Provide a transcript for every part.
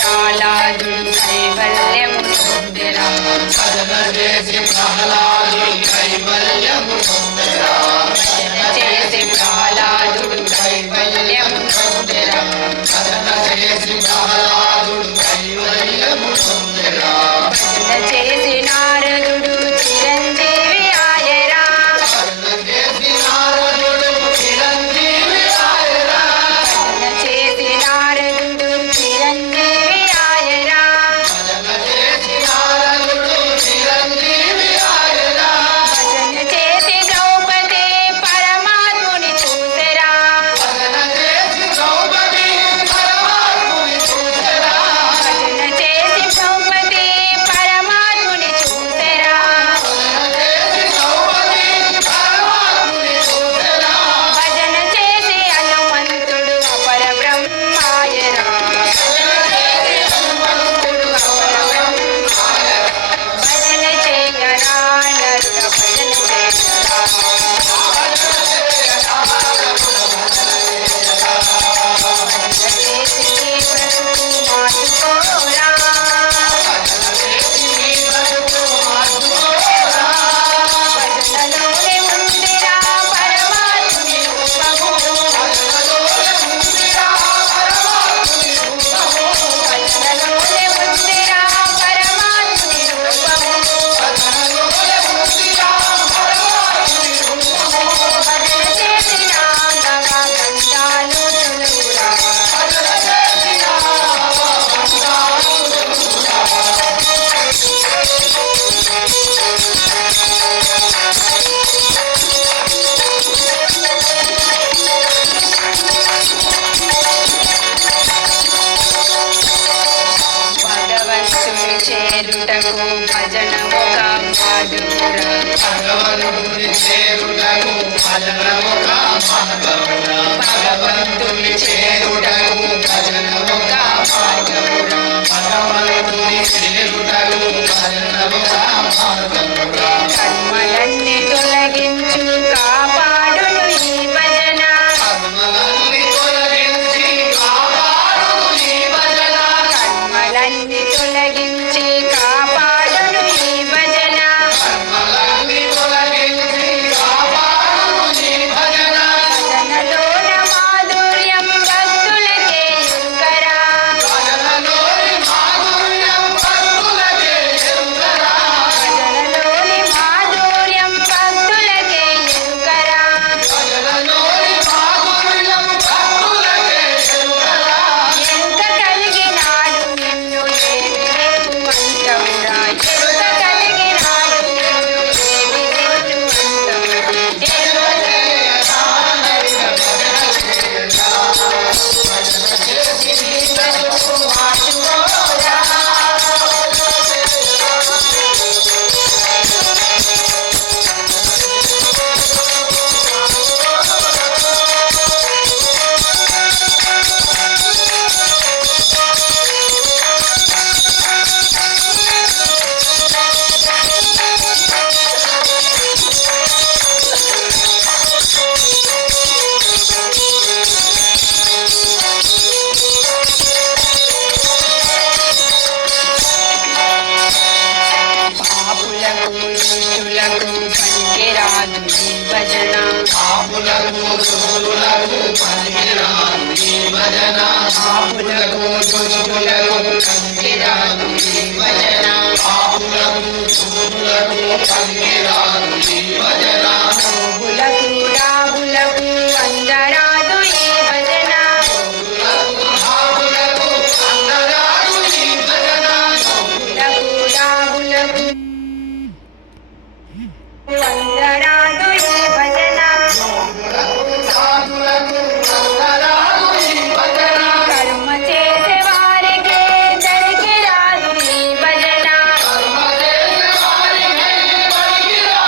ప్రహ్లాదుడు కైవల్యము పొందెరా భజన చేసి ప్రహ్లాదుడు కైవల్యము పొందెరా భజన చేసి ప్రహ్లాదుడు కైవల్యము పొందెరా భజన చేసి ప్రహ్లాదుడు కైవల్యము పొందెరా భజన చేసి నారదుడు చిరంజీవి ఆయరా భజన చేసి నారదుడు చిరంజీవి ఆయరా భజన చేసి నారదుడు చిరంజీవి ఆయరా భజన చేసి నారదుడు చిరంజీవి ఆయరా భజన చేసి ద్రౌపది పరమాత్ముని చూసెరా భజన చేసి ద్రౌపది పరమాత్ముని చూసెరా భజన చేసి ద్రౌపది పరమాత్ముని చూసెరా భజన చేసి ద్రౌపది పరమాత్ముని చూసెరా భజన చేసి హనుమంతుడు అపర బ్రహ్మాయరా భజన చేసి హనుమంతుడు అపర బ్రహ్మాయరా భజన చేయరా నరుడ భజన చేయరా భజన చేసి నీ బ్రతుకు మార్చుకోరా భజనలోనే ఉందిరా పరమాత్ముని రూపము భజనలోనే ఉందిరా పరమాత్ముని రూపము భజనలోనే ఉందిరా పరమాత్ముని రూపము భజనలోనే ఉందిరా పరమాత్ముని రూపము భజన చేసిన గంగా గంధాలు తొలగురా భజన చేసిన గంధాలు తొలగురా భగవంతుని చేరుటకు భజన ఒక మార్గమురా భగవంతుని చేరుటకు భజన ఒక మార్గమురా భగవంతుని చేరుటకు భజన ఒక మార్గమురా భగవంతుని చేరుటకు భజన ఒక మార్గమురా కర్మలన్నీ తొలగించు కాపాడును ఈ భజన కర్మలన్నీ తొలగించి కాపాడును ఈ భజన కర్మలన్నీ తొలగించి కాపాడును ఈ భజన కర్మలన్నీ తొలగించి కాపాడును ఈ భజన భజనలోన మాధుర్యం భక్తులకే ఎరుకరా భజనలోని మాధుర్యం భక్తులకే ఎరుకరా భజనలోని మాధుర్యం భక్తులకే ఎరుకరా భజనలోని మాధుర్యం భక్తులకే ఎరుకరా ఎంత కలిగినాడు నిన్ను ఏమి రేపు అంతమురా ఎంత కలిగినాడు నిన్ను ఏమి రేపు అంతమురా భజన చేసి నీ బ్రతుకు మార్చుకోరా పాపులకు దుష్టులకు పనికిరాదు ఈ భజన పాపులకు దుష్టులకు పనికిరాదు ఈ భజన పాపులకు దుష్టులకు పనికిరాదు ఈ భజన పాపులకు దుష్టులకు పనికిరాదు ఈ భజన రోగులకు రాగులకు అందరాదు ఈ భజన రోగులకు అందరాదు ఈ భజన రోగులకు రాగులకు అందరాదు ఈ భజన కర్మ చేసే వారికి దరికి రాదు ఈ భజన కర్మ చేసే వారికి దరికి రాదు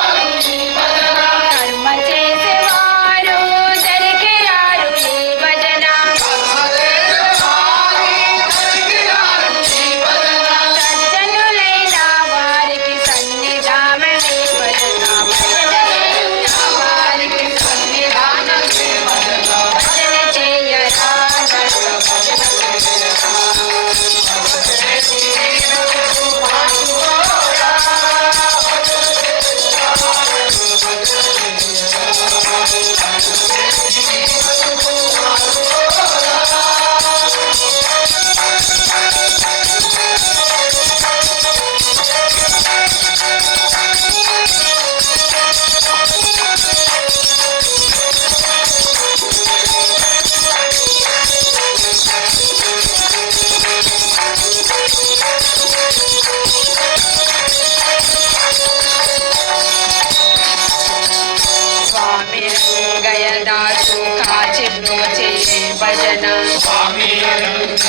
భజన స్వామి అనంత